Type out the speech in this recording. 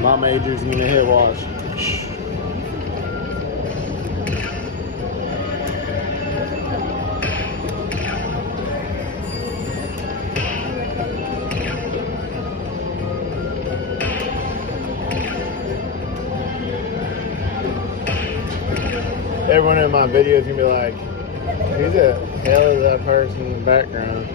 My major's in the head wash. Everyone in my video is gonna be like, who the hell is that person in the background?